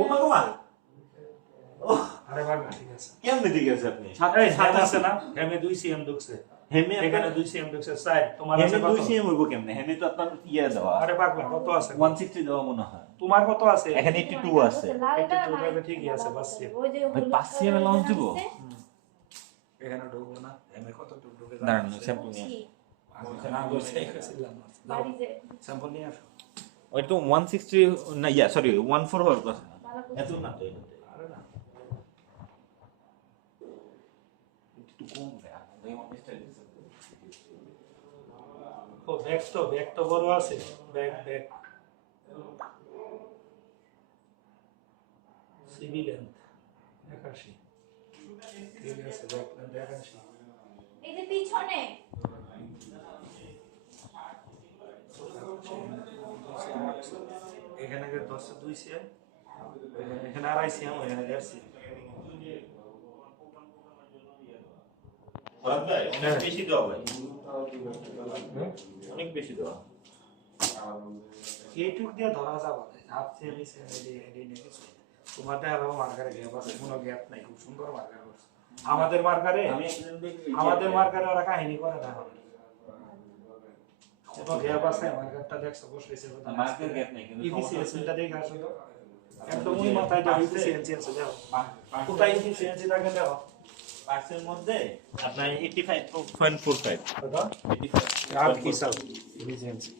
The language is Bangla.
ওমা গোমা ও আরে ভাগ না, ঠিক আছে। কেমনে ঠিক আছে আপনি এই সাত আছে না, হেমে 2 সিএম ঢুকছে, হেমে এখানে 2 সিএম ঢুকছে, সাইড তোমার আছে হেমে কত? 2 সিএম হইব কেমনে হেমে তো আপনার ইয়া দেওয়া আরে ভাগ না, কত আছে? 160 দেওয়া মনে হয় তোমার কত আছে? এখানে 82 আছে একটু ঢুকাবে, ঠিকই আছে, বাস সিএম। ভাই 5 সিএম এ লঞ্চ দিব এখানে ঢুকবো না, হেমে কত ঢুকে না না স্যাম্পল নিয়ে না বলছে কইছিলাম না, স্যাম্পল নিয়ে আসো। ওই তো 160 না ইয়া সরি 14 হওয়ার কথা এত না তো এটাতে আরে না, একটু কম দেয়া ভাই মিস্টার ও ব্যাগ তো বড় আছে, ব্যাগ সিভিলেন 81, ঠিক আছে, ব্যাগ 81। এই যে পিছনে এখানে 2 সিএম, এখানে 2.5 সিএম, এখানে 1.5 সিএম। ভাই অনেক বেশি দেওয়া ভাই অনেক বেশি দেওয়া এইটুক দিয়ে ধরা যাবে হাফ সিএম এডি নেই কিছু। তোমার দেখাবো মার্কারে গ্যাপ আছে, কোনো গ্যাপ নাই, খুব সুন্দর মার্কার করছে। আমাদের মার্কারে আমি একদিন দেখি ওরা কাহিনী করে না, এখন কোনো গ্যাপ আছে? মার্কারটা দেখছো বসেছে মার্কের গ্যাপ নাই কিন্তু ইফিসিয়েন্সিটা দেখে আসো তো, একদম ওই মাথায় দাও, ইফিসিয়েন্সি আছে দেখো কোথায় ইফিসিয়েন্সি থাকে দেখো। পার্সের মধ্যে আপনার 85.45 কত? 85 আর কি সব ইফিসিয়েন্সি